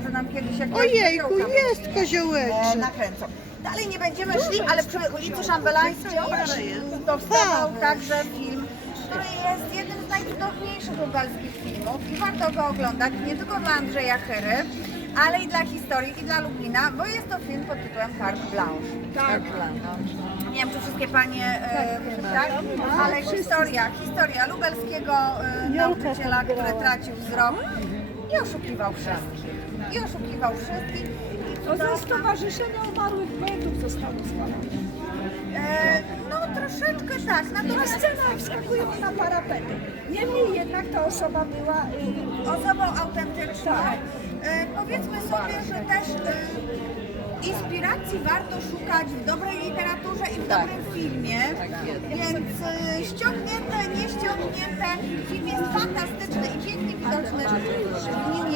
może nam kiedyś jak Ojejku, jest e, koziołeczek. nakręcą. Dalej nie będziemy szli, ale przy ulicy Szambelańskiej powstawał także film, który jest jednym z najcudowniejszych lubelskich filmów i warto go oglądać nie tylko dla Andrzeja Chyry, ale i dla historii i dla Lublina, bo jest to film pod tytułem Carte Blanche. Tak. Nie wiem, czy wszystkie panie e, tak, ale historia, historia lubelskiego e, nauczyciela, który tracił wzrok i oszukiwał wszystkich. I oszukiwał wszystkich. I To ze Stowarzyszenia Umarłych Poetów zostało złamane. E, no troszeczkę tak, Na natomiast scenach wskakują na parapety. Niemniej jednak ta osoba była y, osobą autentyczną. E, powiedzmy sobie, że też e, inspiracji warto szukać w dobrej literaturze i w dobrym filmie. Więc e, ściągnięte, nieściągnięte, film jest fantastyczny i Congratulations.